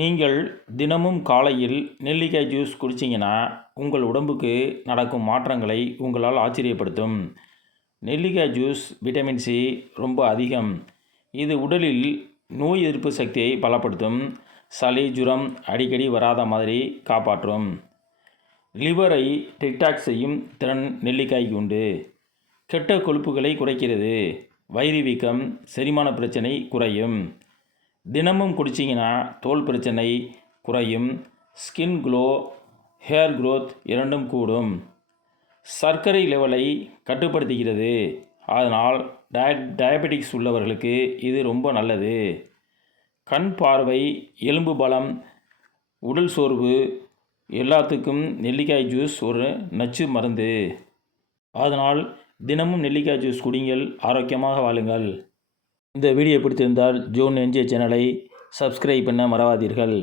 நீங்கள் தினமும் காலையில் நெல்லிக்காய் ஜூஸ் குடிச்சிங்கன்னா உங்கள் உடம்புக்கு நடக்கும் மாற்றங்களை உங்களால் ஆச்சரியப்படுத்தும். நெல்லிக்காய் ஜூஸ் விட்டமின் சி ரொம்ப அதிகம். இது உடலில் நோய் எதிர்ப்பு சக்தியை பலப்படுத்தும். சளி ஜுரம் அடிக்கடி வராத மாதிரி காப்பாற்றும். லிவரை டிக்டாக் செய்யும் திறன் நெல்லிக்காய்க்கு உண்டு. கெட்ட கொழுப்புகளை குறைக்கிறது. வயிறு வீக்கம் செரிமான பிரச்சனை குறையும். தினமும் குடிச்சிங்கன்னா தோல் பிரச்சனை குறையும் ஸ்கின் க்ளோ ஹேர் க்ரோத் இரண்டும் கூடும். சர்க்கரை லெவலை கட்டுப்படுத்துகிறது. அதனால் டய டயபெட்டிக்ஸ் உள்ளவர்களுக்கு இது ரொம்ப நல்லது. கண் பார்வை எலும்பு பலம் உடல் சோர்வு எல்லாத்துக்கும் நெல்லிக்காய் ஜூஸ் ஒரு நச்சு மருந்து. அதனால் தினமும் நெல்லிக்காய் ஜூஸ் குடிங்கள் ஆரோக்கியமாக வாழுங்கள். இந்த வீடியோ பிடித்திருந்தால் ஜூன் என்ஜிஏ சேனலை சப்ஸ்கிரைப் பண்ண மறவாதீர்கள்.